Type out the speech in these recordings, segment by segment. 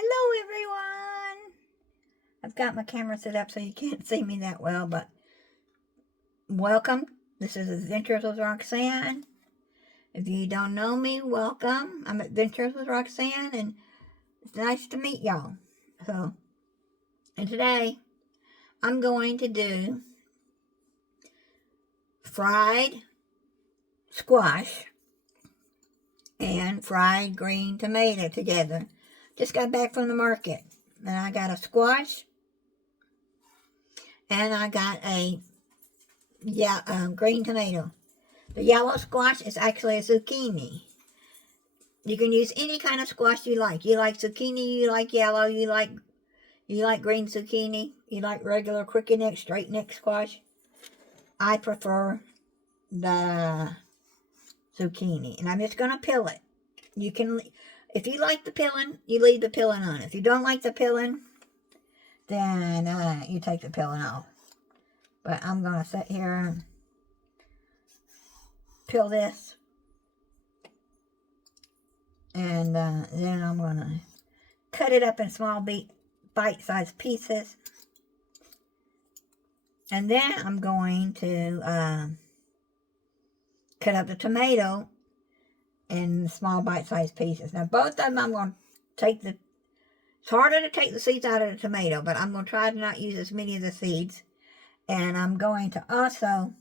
Hello everyone! I've got my camera set up so you can't see me that well, but welcome. This is Adventures with Roxanne. If you don't know me, welcome. I'm Adventures with Roxanne, and it's nice to meet y'all. And today I'm going to do fried squash and fried green tomato together. Just got back from the market, and I got a squash, and I got a green tomato. The yellow squash is actually a zucchini. You can use any kind of squash you like. You like zucchini, you like yellow, you like green zucchini, you like regular crooked neck, straight neck squash. I prefer the zucchini, and I'm just going to peel it. You can, if you like the peeling, you leave the peeling on. If you don't like the peeling, then you take the peeling off. But I'm going to sit here and peel this. And then I'm going to cut it up in small bite-sized pieces. And then I'm going to cut up the tomato in small bite-sized pieces. Now, both of them I'm going to take the... It's harder to take the seeds out of the tomato, but I'm going to try to not use as many of the seeds. And I'm going to also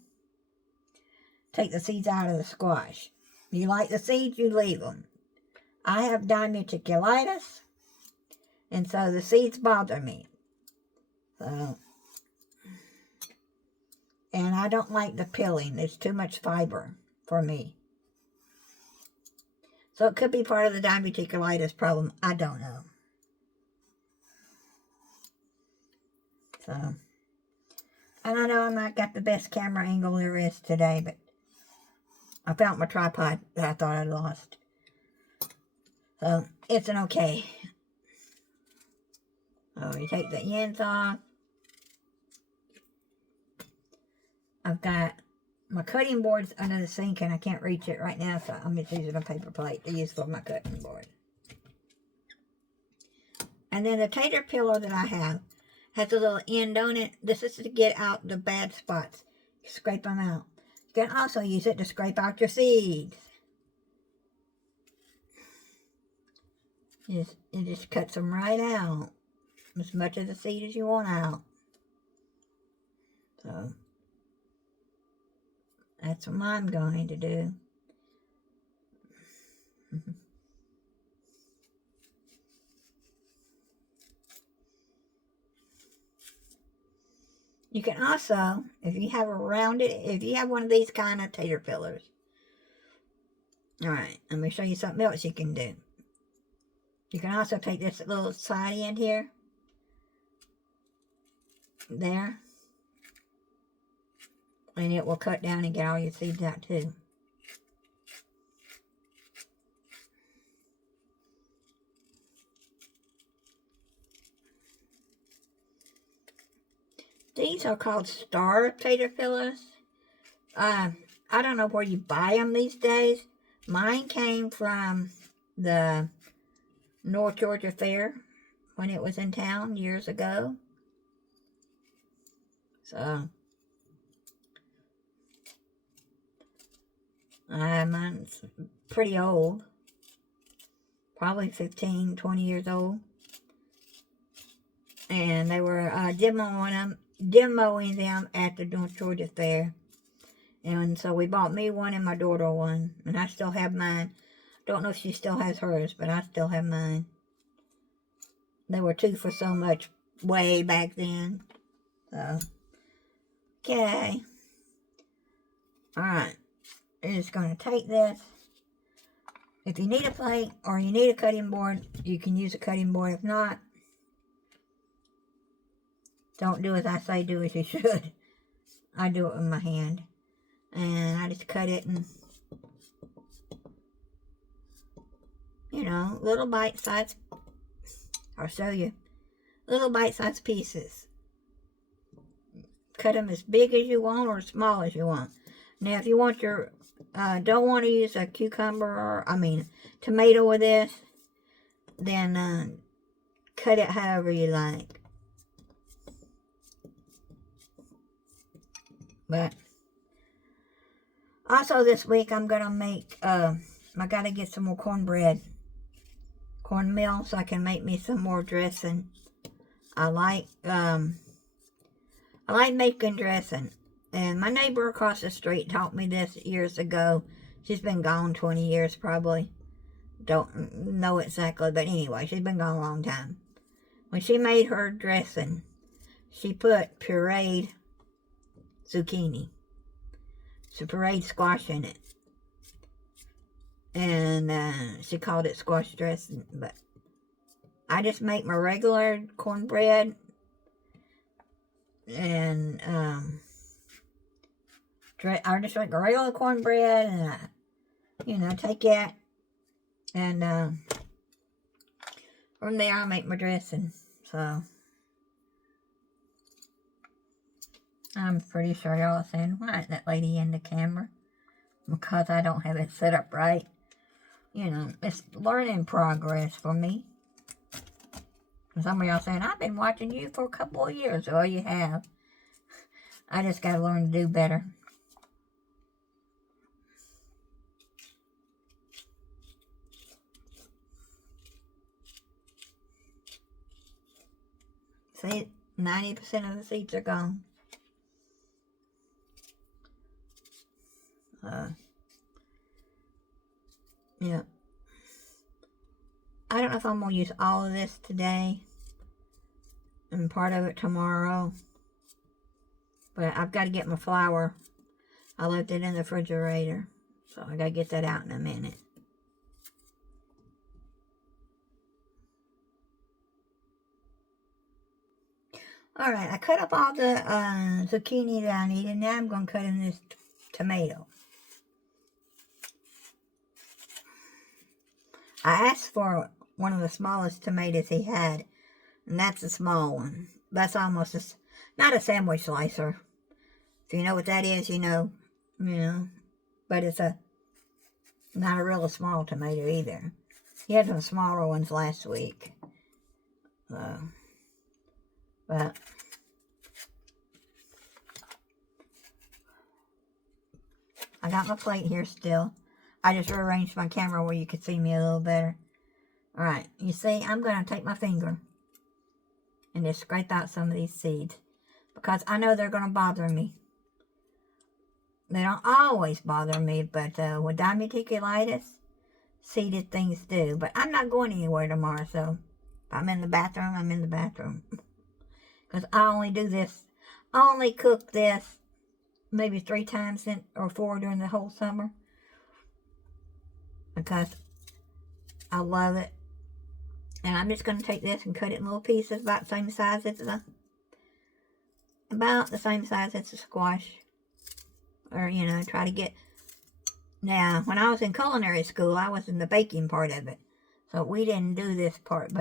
take the seeds out of the squash. You like the seeds, you leave them. I have diverticulitis, and so the seeds bother me. And I don't like the peeling. It's too much fiber for me. So it could be part of the diverticulitis problem. I don't know. So, and I know I'm not got the best camera angle there is today, but I found my tripod that I thought I'd lost. So, it's an okay. So, you take the ends off. I've got my cutting boards under the sink and I can't reach it right now, so I'm just using a paper plate to use for my cutting board. And then the tater peeler that I have has a little end on it. This is to get out the bad spots. You scrape them out. You can also use it to scrape out your seeds. It just cuts them right out. As much of the seed as you want out. So, that's what I'm going to do. You can also, if you have if you have one of these kind of tater peelers. Alright, let me show you something else you can do. You can also take this little side end here. There. And it will cut down and get all your seeds out too. These are called star tater peelers. I don't know where you buy them these days. Mine came from the North Georgia Fair when it was in town years ago. So, mine's pretty old. Probably 15, 20 years old. And they were demoing them at the North Georgia Fair. And so we bought me one and my daughter one. And I still have mine. Don't know if she still has hers, but I still have mine. They were 2 for so much way back then. So, okay. Alright. I'm just going to take this. If you need a plate or you need a cutting board, you can use a cutting board. If not, don't do as I say, do as you should. I do it with my hand. And I just cut it and, you know, little bite-sized, I'll show you, little bite-sized pieces. Cut them as big as you want or as small as you want. Now, if you want your, don't want to use a cucumber or, tomato with this, then cut it however you like. But also this week I'm going to make, I got to get some more cornmeal so I can make me some more dressing. I like making dressing. And my neighbor across the street taught me this years ago. She's been gone 20 years probably. Don't know exactly, but anyway, she's been gone a long time. When she made her dressing, she put pureed zucchini. She pureed squash in it. And she called it squash dressing. But I just make my regular cornbread. And I just make a regular cornbread. And I take that. And from there I make my dressing. So I'm pretty sure y'all are saying, why is that lady in the camera? Because I don't have it set up right. It's learning progress for me. And some of y'all saying, I've been watching you for a couple of years. Well, you have. I just got to learn to do better. See, 90% of the seeds are gone. Yeah. I don't know if I'm going to use all of this today and part of it tomorrow. But I've got to get my flour. I left it in the refrigerator. So I got to get that out in a minute. Alright, I cut up all the zucchini that I need, and now I'm going to cut in this tomato. I asked for one of the smallest tomatoes he had, and that's a small one. That's almost not a sandwich slicer. If you know what that is, you know. But it's not a real small tomato either. He had some smaller ones last week. But I got my plate here still. I just rearranged my camera where you could see me a little better. Alright, you see, I'm going to take my finger and just scrape out some of these seeds. Because I know they're going to bother me. They don't always bother me, but with diverticulitis, seeded things do. But I'm not going anywhere tomorrow, so if I'm in the bathroom, I'm in the bathroom. Because I only cook this maybe 3 times or 4 during the whole summer. Because I love it. And I'm just going to take this and cut it in little pieces about the same size as the squash. Or, try to get... Now, when I was in culinary school, I was in the baking part of it. So we didn't do this part,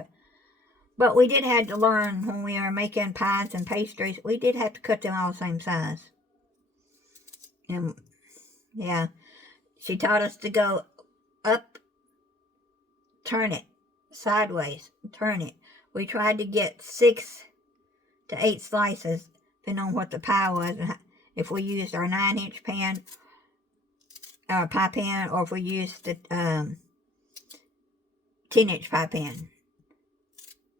but we did have to learn when we were making pies and pastries, we did have to cut them all the same size. And, yeah, she taught us to go up, turn it, sideways, turn it. We tried to get 6 to 8 slices, depending on what the pie was, and if we used our 9-inch pan, our pie pan, or if we used the 10-inch pie pan.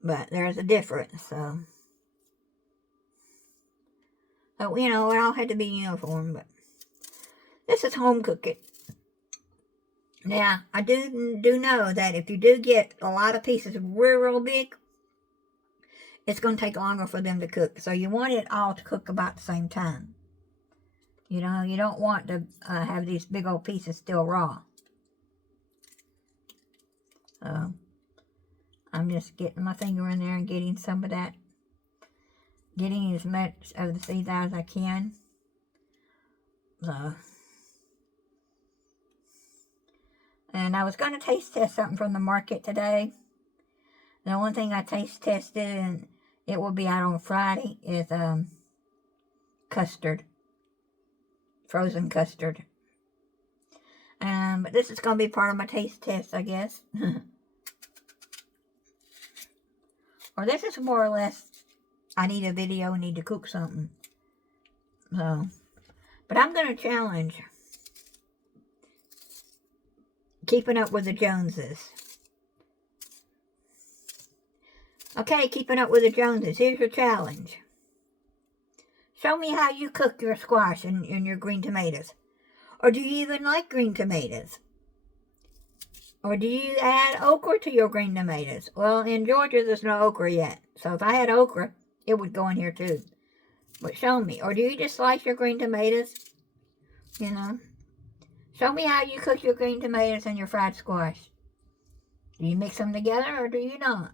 But there's a difference, so. But, it all had to be uniform, but this is home cooking. Now, I do know that if you do get a lot of pieces real big, it's going to take longer for them to cook. So you want it all to cook about the same time. You don't want to have these big old pieces still raw. So I'm just getting my finger in there and getting some of that. Getting as much of the seeds out as I can. So. And I was going to taste test something from the market today. The one thing I taste tested, and it will be out on Friday, is custard. Frozen custard. But this is going to be part of my taste test, I guess. Or this is more or less, I need a video, I need to cook something. So, but I'm going to challenge Keeping Up with the Joneses. Okay, Keeping Up with the Joneses, here's your challenge. Show me how you cook your squash and your green tomatoes. Or do you even like green tomatoes? Or do you add okra to your green tomatoes? Well, in Georgia, there's no okra yet. So if I had okra, it would go in here too. But show me. Or do you just slice your green tomatoes? You know? Show me how you cook your green tomatoes and your fried squash. Do you mix them together or do you not?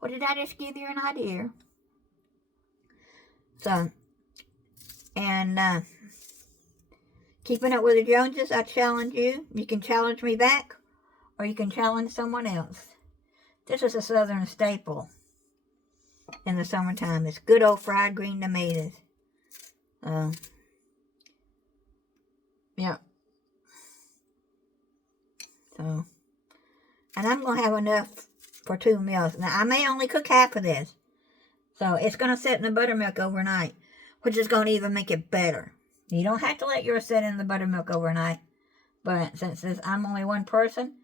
Or did I just give you an idea? So, and Keeping Up with the Joneses, I challenge you. You can challenge me back or you can challenge someone else. This is a southern staple in the summertime. It's good old fried green tomatoes. Yeah. So, and I'm going to have enough for 2 meals. Now, I may only cook half of this. So, it's going to sit in the buttermilk overnight, which is going to even make it better. You don't have to let yours sit in the buttermilk overnight. But since I'm only one person,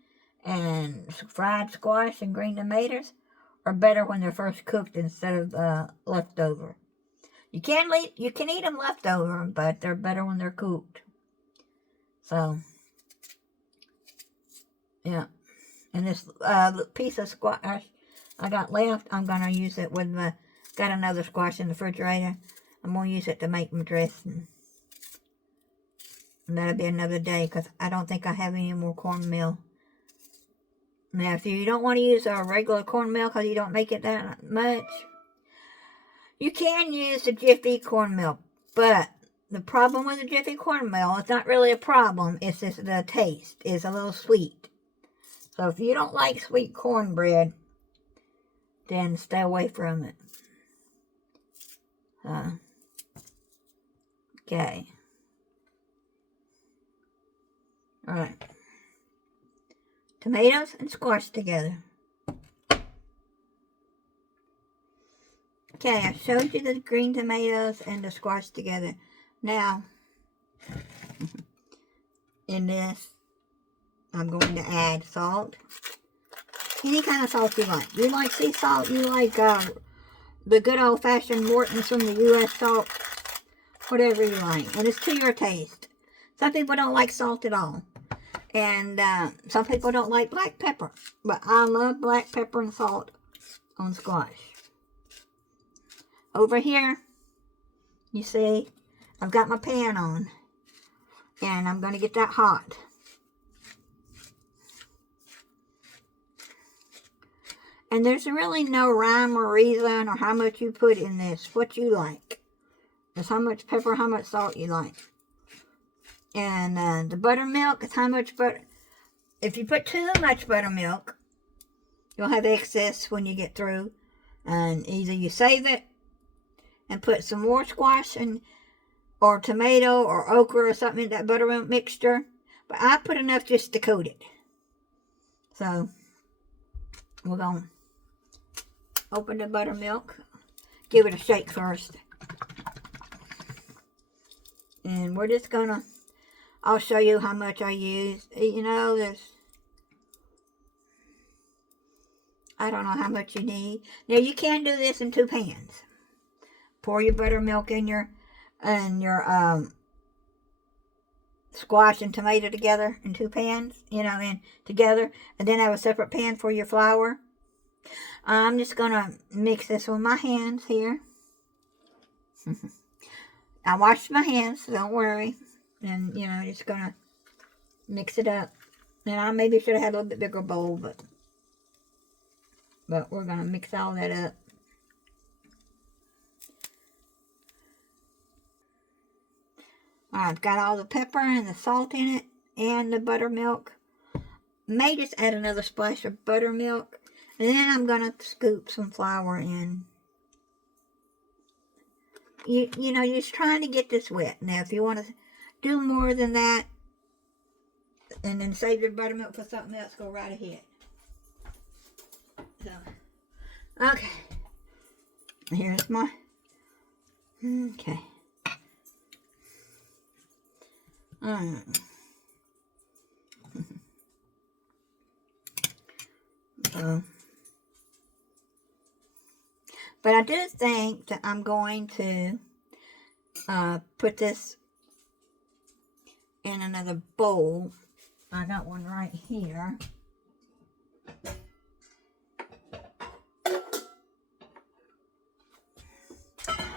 and fried squash and green tomatoes are better when they're first cooked instead of leftover. You can eat them leftover, but they're better when they're cooked. So, yeah. And this piece of squash I got left, I'm going to use it with got another squash in the refrigerator. I'm going to use it to make my dressing. And that'll be another day because I don't think I have any more cornmeal. Now, if you don't want to use a regular cornmeal because you don't make it that much, you can use the Jiffy cornmeal. But the problem with the Jiffy cornmeal, it's not really a problem. It's just the taste is a little sweet. So if you don't like sweet cornbread, then stay away from it. Okay. Alright. Tomatoes and squash together. Okay, I showed you the green tomatoes and the squash together. Now, in this, I'm going to add salt. Any kind of salt you like. You like sea salt, you like the good old-fashioned Morton's from the U.S. salt. Whatever you like. And it's to your taste. Some people don't like salt at all. And some people don't like black pepper. But I love black pepper and salt on squash. Over here, you see, I've got my pan on. And I'm going to get that hot. And there's really no rhyme or reason or how much you put in this. What you like. It's how much pepper, how much salt you like. And the buttermilk is how much butter. If you put too much buttermilk, you'll have excess when you get through. And either you save it and put some more squash or tomato or okra or something in that buttermilk mixture. But I put enough just to coat it. So, we're going to open the buttermilk. Give it a shake first. And we're just going to, I'll show you how much I use. You know, I don't know how much you need. Now, you can do this in 2 pans. Pour your buttermilk in your squash and tomato together in 2 pans, and together, and then have a separate pan for your flour. I'm just going to mix this with my hands here. I washed my hands, so don't worry. And, just going to mix it up. And I maybe should have had a little bit bigger bowl, but we're going to mix all that up. I've got all the pepper and the salt in it and the buttermilk. May just add another splash of buttermilk. And then I'm going to scoop some flour in. You're just trying to get this wet. Now, if you want to do more than that, and then save your buttermilk for something else, go right ahead. So, okay. Here's my, okay. So, but I do think that I'm going to put this in another bowl. I got one right here.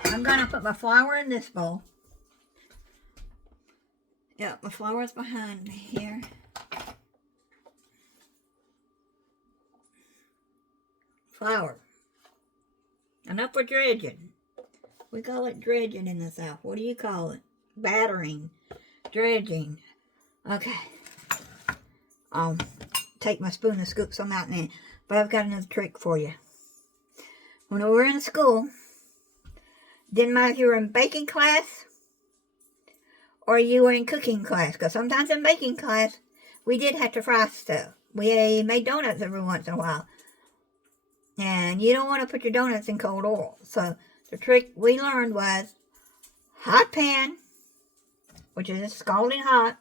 I'm going to put my flour in this bowl. Yeah, my flour's behind me here. Flour. Enough for dredging. We call it dredging in the South. What do you call it? Battering. Dredging. Okay. I'll take my spoon and scoop some out in it. But I've got another trick for you. When we were in school, didn't matter if you were in baking class or you were in cooking class. Because sometimes in baking class, we did have to fry stuff. We made donuts every once in a while. And you don't want to put your donuts in cold oil. So the trick we learned was hot pan, which is scalding hot,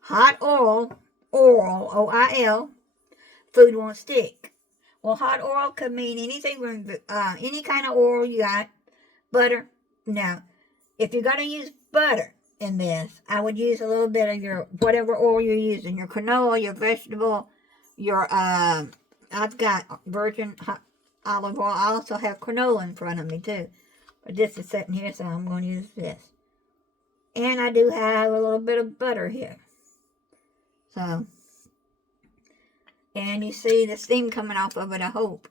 hot oil, O-I-L, food won't stick. Well, hot oil could mean anything, any kind of oil you got, butter. Now, if you're going to use butter in this, I would use a little bit of your, whatever oil you're using, your canola, your vegetable, your, I've got virgin olive oil. I also have canola in front of me too. But this is sitting here, so I'm going to use this. And I do have a little bit of butter here. So, and you see the steam coming off of it, I hope.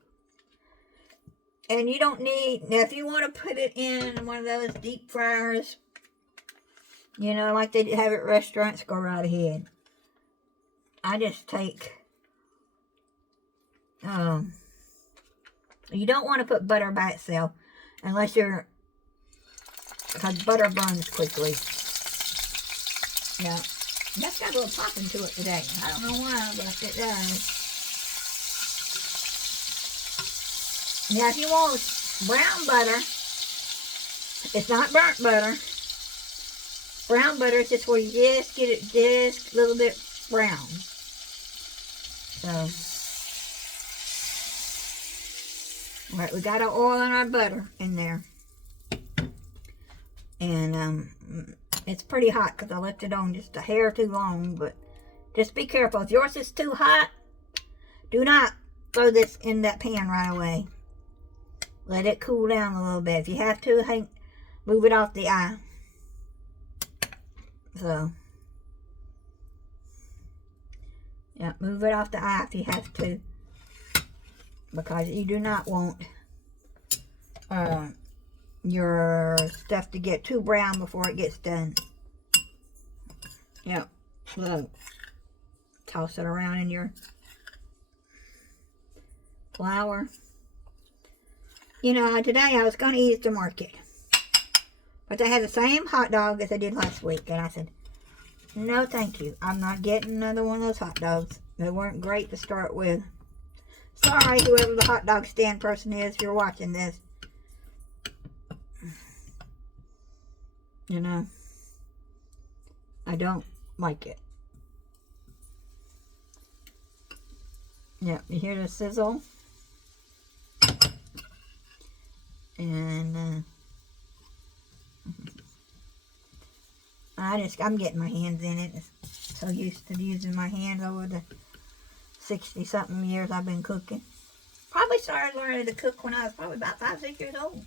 And you don't need, now if you want to put it in one of those deep fryers, you know, like they have at restaurants, go right ahead. I just take, you don't want to put butter by itself unless you're, because butter burns quickly. Yeah, that's got a little pop into it today. I don't know why, but it does. Now, if you want brown butter, it's not burnt butter. Brown butter is just where you just get it just a little bit brown. So, all right, we got our oil and our butter in there. And it's pretty hot because I left it on just a hair too long, but just be careful. If yours is too hot, do not throw this in that pan right away. Let it cool down a little bit. If you have to, move it off the eye. So, yeah, move it off the eye if you have to. Because you do not want your stuff to get too brown before it gets done. Yep. So, toss it around in your flour. You know, today I was going to eat at the market. But they had the same hot dog as I did last week. And I said, no thank you. I'm not getting another one of those hot dogs. They weren't great to start with. Sorry, whoever the hot dog stand person is, if you're watching this. You know, I don't like it. Yeah, you hear the sizzle? And I'm getting my hands in it. So used to using my hands over the 60-something years I've been cooking. Probably started learning to cook when I was probably about 5, 6 years old.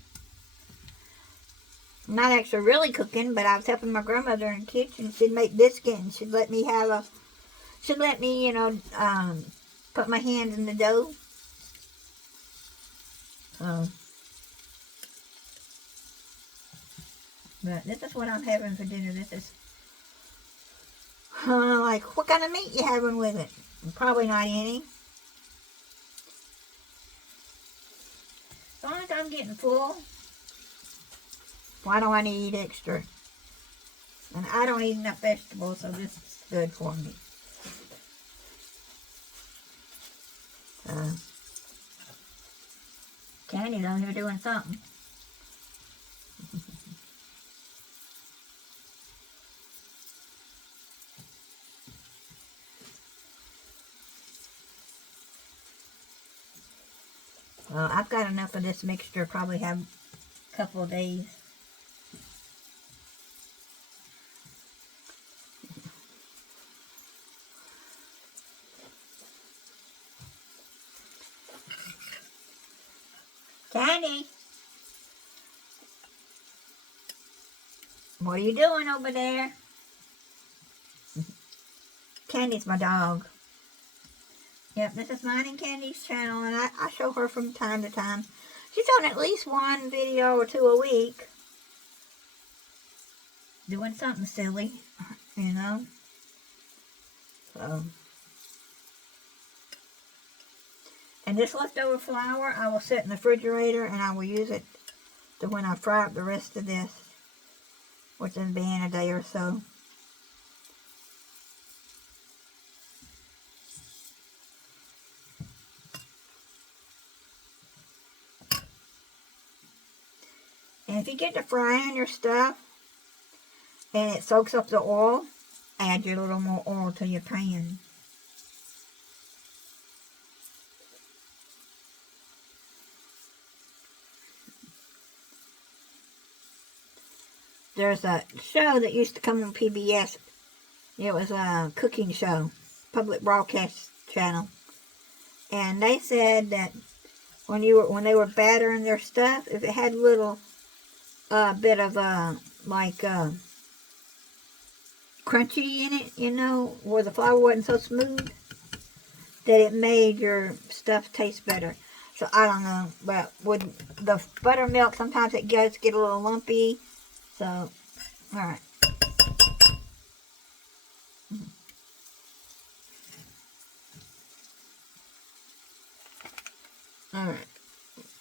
Not actually really cooking, but I was helping my grandmother in the kitchen. She'd make biscuit and she'd let me you know, put my hands in the dough. But this is what I'm having for dinner. This is, like, what kind of meat you having with it? Probably not any. As long as I'm getting full, why do I need extra? And I don't eat enough vegetables, so this is good for me. Candy's over here doing something. Well, I've got enough of this mixture to probably have a couple of days. Candy, what are you doing over there? Candy's my dog. Yep, this is mine and Candy's channel, and I show her from time to time. She's on at least one video or two a week. Doing something silly, you know. So. And this leftover flour, I will set in the refrigerator, and I will use it to when I fry up the rest of this, which will be in a day or so. And if you get to frying your stuff and it soaks up the oil, add your little more oil to your pan. There's a show that used to come on PBS. It was a cooking show, public broadcast channel. And they said that when they were battering their stuff, if it had a little bit of crunchy in it, you know, where the flour wasn't so smooth, that it made your stuff taste better. So I don't know, but with the buttermilk, sometimes it does get a little lumpy. So, alright. Alright.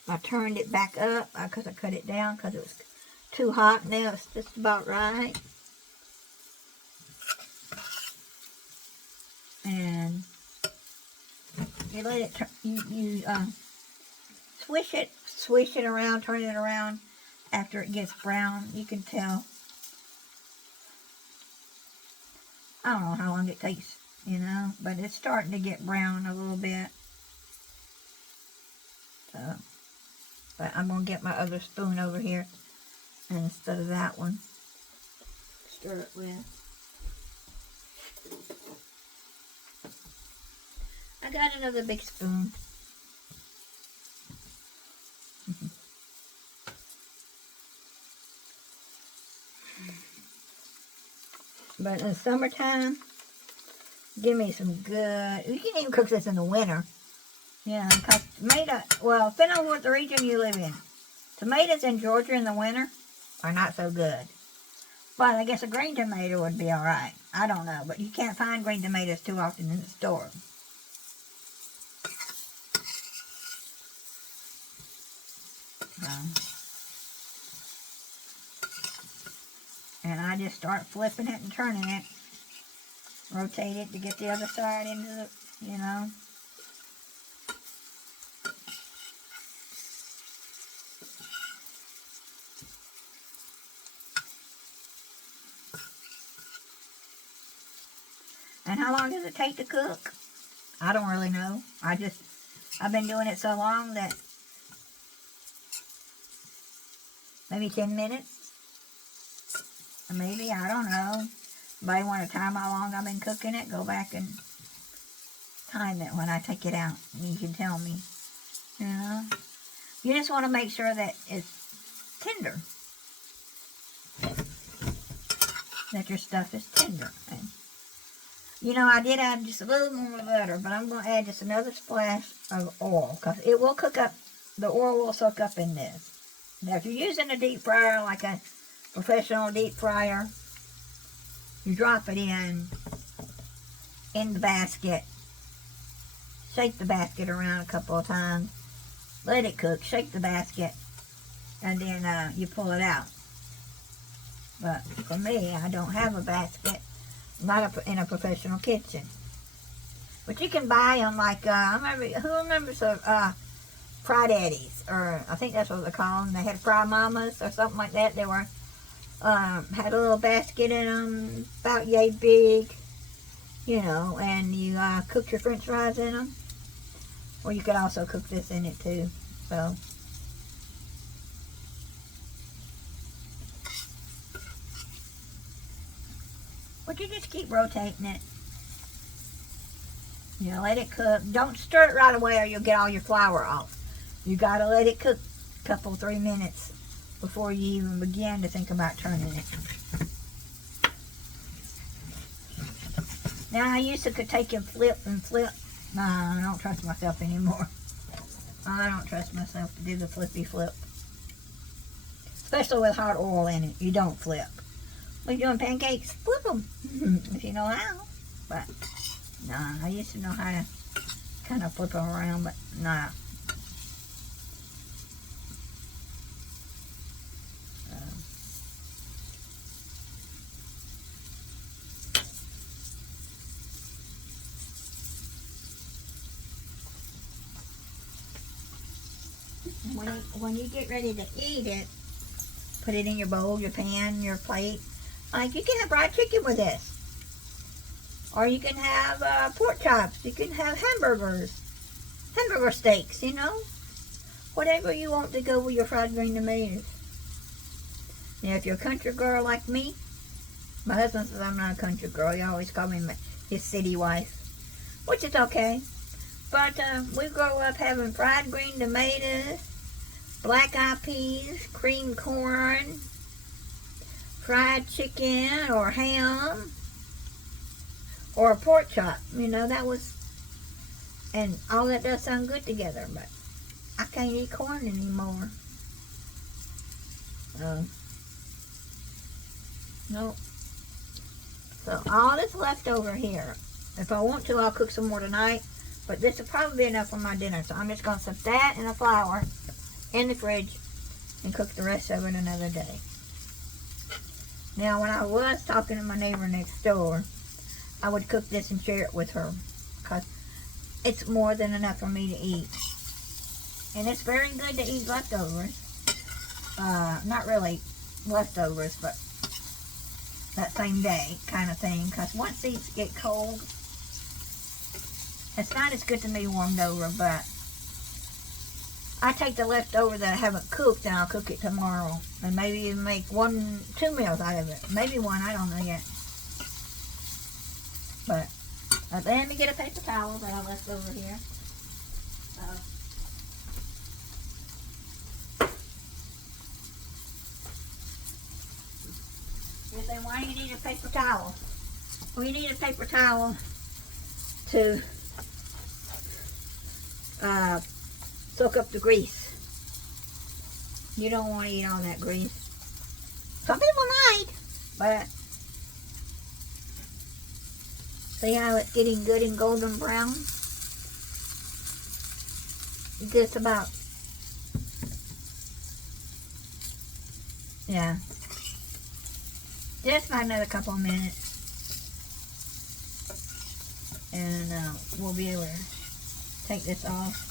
I turned it back up because I cut it down because it was too hot. Now it's just about right. And you let it, you swish it around, turn it around. After it gets brown, you can tell. I don't know how long it takes, you know, but it's starting to get brown a little bit. So, but I'm going to get my other spoon over here instead of that one. Stir it with. I got another big spoon. But in the summertime, give me some good. You can even cook this in the winter. Yeah, because well, depending on what the region you live in, tomatoes in Georgia in the winter are not so good. But I guess a green tomato would be alright. I don't know, but you can't find green tomatoes too often in the store. And I just start flipping it and turning it. Rotate it to get the other side into the, you know. And how long does it take to cook? I don't really know. I've been doing it so long that maybe 10 minutes. Maybe, I don't know. Anybody want to time how long I've been cooking it? Go back and time it when I take it out. And you can tell me. You know? You just want to make sure that it's tender. That your stuff is tender. And, you know, I did add just a little more butter, but I'm going to add just another splash of oil. Because it will cook up, the oil will soak up in this. Now, if you're using a deep fryer, like a professional deep fryer, you drop it in the basket. Shake the basket around a couple of times. Let it cook. Shake the basket. And then you pull it out. But for me, I don't have a basket. Not in a professional kitchen. But you can buy them like, who remembers fried Eddies, or I think that's what they call them. They had fried mamas or something like that. They were had a little basket in them, about yay big, you know, and you cook your French fries in them. Or you could also cook this in it too. So, but you just keep rotating it. You know, let it cook. Don't stir it right away or you'll get all your flour off. You gotta let it cook a couple, 3 minutes before you even begin to think about turning it. Now, I used to could take and flip. No, I don't trust myself anymore. I don't trust myself to do the flippy flip. Especially with hot oil in it. You don't flip. When you're doing pancakes, flip them. If you know how. But, nah, I used to know how to kind of flip them around, but nah. When you get ready to eat it, put it in your bowl, your pan, your plate. Like, you can have fried chicken with this. Or you can have pork chops. You can have hamburger steaks, you know. Whatever you want to go with your fried green tomatoes. Now, if you're a country girl like me, my husband says I'm not a country girl. He always called me his city wife, which is okay. But we grow up having fried green tomatoes, black eyed peas, creamed corn, fried chicken or ham, or a pork chop. You know, that was, and all that does sound good together, but I can't eat corn anymore. Nope. So all that's left over here, if I want to, I'll cook some more tonight, but this will probably be enough for my dinner. So I'm just going to set that in the flour in the fridge and cook the rest of it another day. Now, when I was talking to my neighbor next door, I would cook this and share it with her because it's more than enough for me to eat. And it's very good to eat leftovers. Not really leftovers, but that same day kind of thing, because once these get cold, it's not as good to be warmed over. But I take the leftover that I haven't cooked and I'll cook it tomorrow, and maybe even make 2 meals out of it. Maybe one, I don't know yet. But let me get a paper towel that I left over here. You're saying, why do you need a paper towel? Well, you need a paper towel to soak up the grease. You don't want to eat all that grease. Some people might, but see how it's getting good and golden brown? Just about. Yeah. Just about another couple of minutes. And we'll be able to take this off.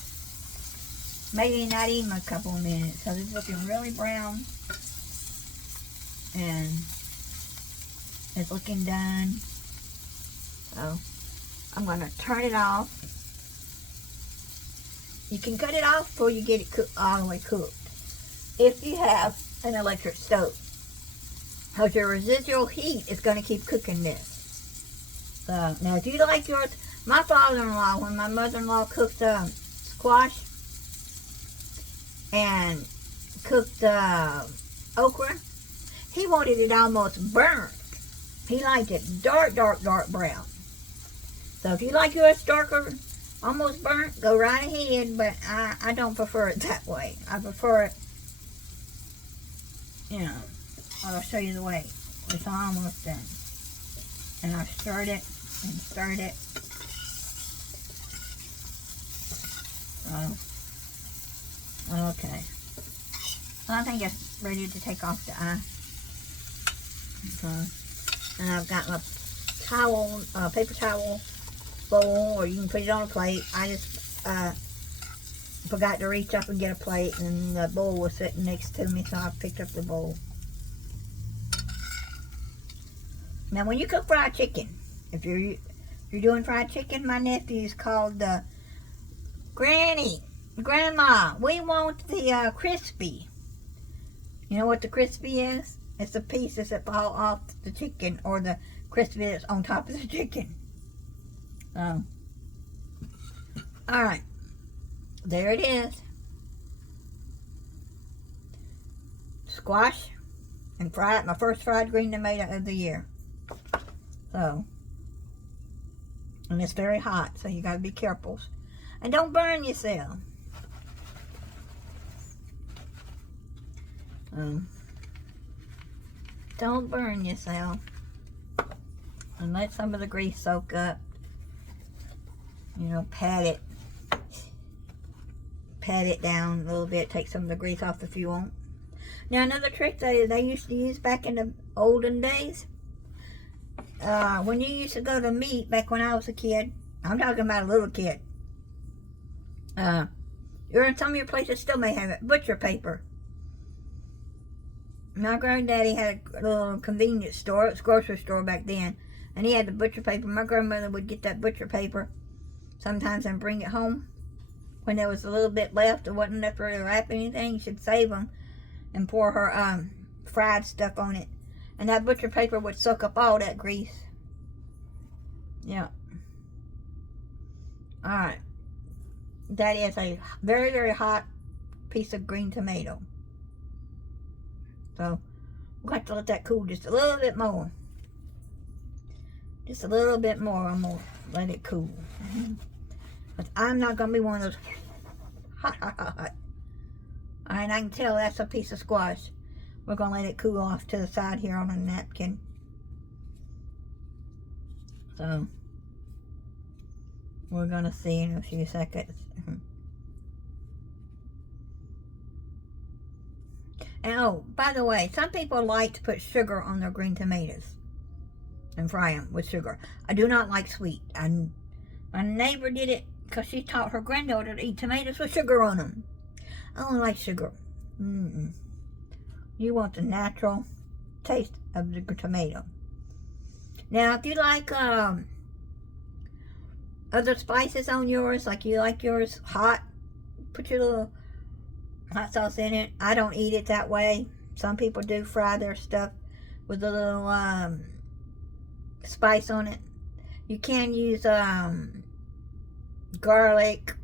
Maybe not even a couple of minutes, because it's looking really brown. And it's looking done. So I'm going to turn it off. You can cut it off before you get it all the way cooked, if you have an electric stove, because your residual heat is going to keep cooking this. So now, if you like yours, my father-in-law, when my mother-in-law cooked squash and cooked okra, he wanted it almost burnt. He liked it dark, dark, dark brown. So if you like yours darker, almost burnt, go right ahead, but I don't prefer it that way. I prefer it, you know, I'll show you the way. It's almost done. And I've stirred it and stirred it. Okay. Well, I think it's ready to take off the eye. Okay. And I've got my towel, paper towel bowl, or you can put it on a plate. I just forgot to reach up and get a plate, and the bowl was sitting next to me, so I picked up the bowl. Now, when you cook fried chicken, if you're doing fried chicken, my nephew's called Granny, Grandma, we want the crispy. You know what the crispy is? It's the pieces that fall off the chicken, or the crispy that's on top of the chicken. All right, there it is. Squash and fried, my first fried green tomato of the year. So, and it's very hot, so you got to be careful. And don't burn yourself. Don't burn yourself. And let some of the grease soak up. You know, pat it down a little bit. Take some of the grease off if you want. Now, another trick they used to use back in the olden days, when you used to go to meat back when I was a kid, I'm talking about a little kid, you're in some of your places still may have it, butcher paper. My granddaddy had a little convenience store, it was a grocery store back then, and he had the butcher paper. My grandmother would get that butcher paper sometimes and bring it home. When there was a little bit left, or wasn't enough to really wrap anything, she'd save them and pour her fried stuff on it. And that butcher paper would soak up all that grease. Yeah. Alright. That is a very, very hot piece of green tomato. So, we'll have to let that cool just a little bit more. Just a little bit more. I'm going to let it cool. But I'm not going to be one of those hot. Alright, I can tell that's a piece of squash. We're going to let it cool off to the side here on a napkin. So, we're going to see in a few seconds. And oh, by the way, some people like to put sugar on their green tomatoes and fry them with sugar. I do not like sweet. My neighbor did it because she taught her granddaughter to eat tomatoes with sugar on them. I don't like sugar. You want the natural taste of the tomato. Now, if you like other spices on yours, like you like yours hot, put your little hot sauce in it. I don't eat it that way. Some people do fry their stuff with a little spice on it. You can use garlic.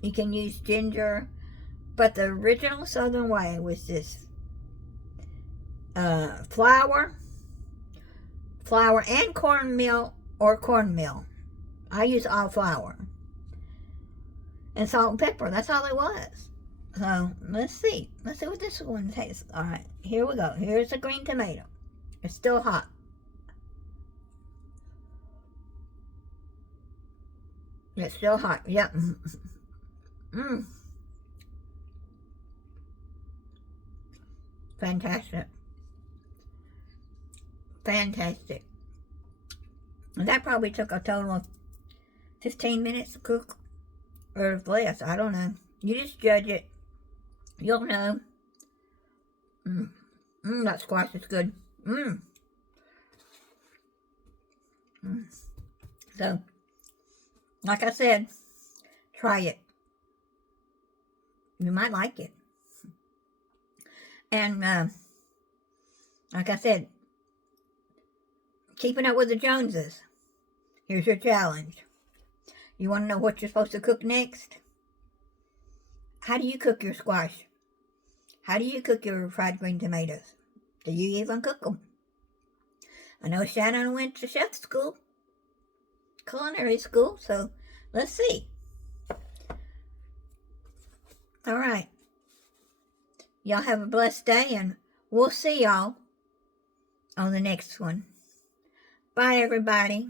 You can use ginger. But the original Southern way was this flour and cornmeal or cornmeal. I use all flour. And salt and pepper. That's all it was. So, let's see. Let's see what this one tastes. Alright, here we go. Here's a green tomato. It's still hot. It's still hot. Yep. Fantastic. Fantastic. And that probably took a total of 15 minutes to cook. Or less. I don't know. You just judge it. You'll know. That squash is good. So, like I said, try it. You might like it. And, like I said, keeping up with the Joneses. Here's your challenge. You want to know what you're supposed to cook next? How do you cook your squash? How do you cook your fried green tomatoes? Do you even cook them? I know Shannon went to chef school, culinary school, so let's see. All right. Y'all have a blessed day, and we'll see y'all on the next one. Bye, everybody.